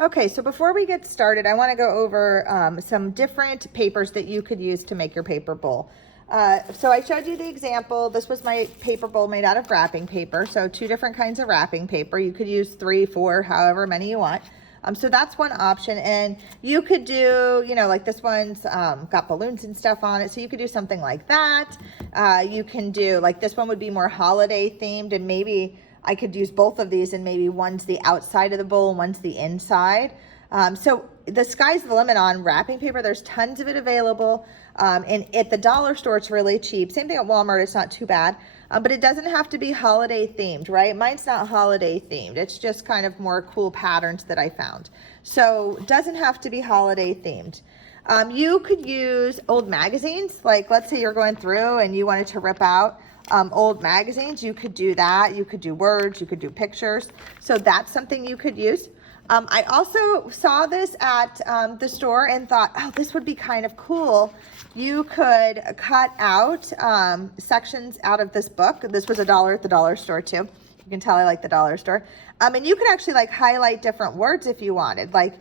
Okay, so before we get started, I want to go over some different papers that you could use to make your paper bowl. So I showed you the example. This was my paper bowl made out of wrapping paper. So 2 different kinds of wrapping paper. You could use 3, 4, however many you want. So that's one option. And you could do, like this one's got balloons and stuff on it. So you could do something like that. You can do, like this one would be more holiday themed, and maybe I could use both of these, and maybe one's the outside of the bowl and one's the inside. So the sky's the limit on wrapping paper. There's tons of it available. And at the dollar store, it's really cheap. Same thing at Walmart, it's not too bad. But it doesn't have to be holiday themed, right? Mine's not holiday themed. It's just kind of more cool patterns that I found. So it doesn't have to be holiday themed. You could use old magazines. Like let's say you're going through and you wanted to rip out old magazines. You could do that. You could do words, you could do pictures. So that's something you could use. I also saw this at the store and thought, oh, this would be kind of cool. You could cut out sections out of this book. This was $1 at the dollar store too. You can tell I like the dollar store. And you could actually like highlight different words if you wanted, like,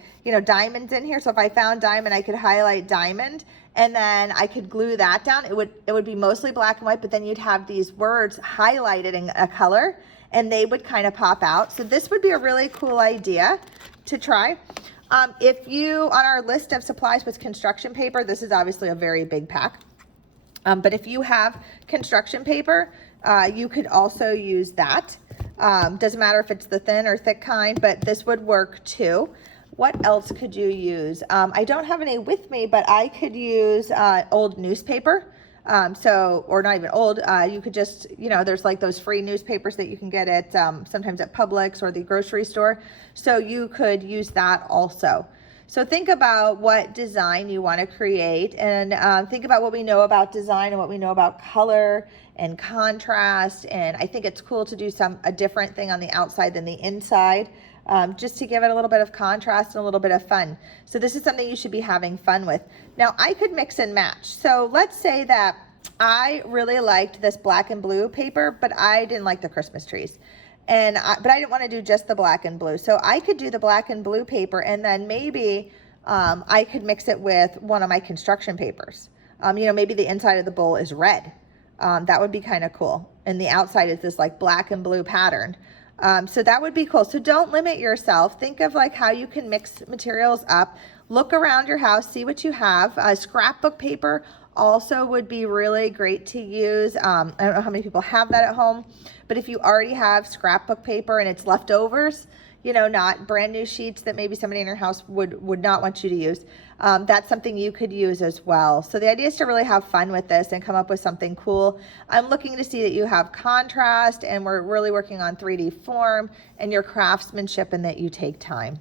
diamonds in here. So if I found diamond, I could highlight diamond, and then I could glue that down. It would be mostly black and white, but then you'd have these words highlighted in a color, and they would kind of pop out. So this would be a really cool idea to try. If you, on our list of supplies was construction paper, this is obviously a very big pack. But if you have construction paper, you could also use that. Doesn't matter if it's the thin or thick kind, but this would work too. What else could you use? I don't have any with me, but I could use old newspaper. Or not even old, you could just, there's like those free newspapers that you can get at sometimes at Publix or the grocery store. So you could use that also. So think about what design you want to create, and think about what we know about design and what we know about color and contrast. And I think it's cool to do a different thing on the outside than the inside, just to give it a little bit of contrast and a little bit of fun. So this is something you should be having fun with. Now I could mix and match. So let's say that I really liked this black and blue paper, but I didn't like the Christmas trees. But I didn't want to do just the black and blue. So I could do the black and blue paper, and then maybe I could mix it with one of my construction papers. Maybe the inside of the bowl is red. That would be kind of cool. And the outside is this like black and blue pattern. So that would be cool. So don't limit yourself. Think of like how you can mix materials up. Look around your house, see what you have. Scrapbook paper also would be really great to use. I don't know how many people have that at home, but if you already have scrapbook paper and it's leftovers, not brand new sheets that maybe somebody in your house would not want you to use, that's something you could use as well. So the idea is to really have fun with this and come up with something cool. I'm looking to see that you have contrast, and we're really working on 3D form and your craftsmanship, and that you take time.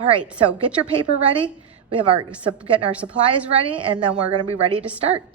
All right, so get your paper ready. We have getting our supplies ready, and then we're going to be ready to start.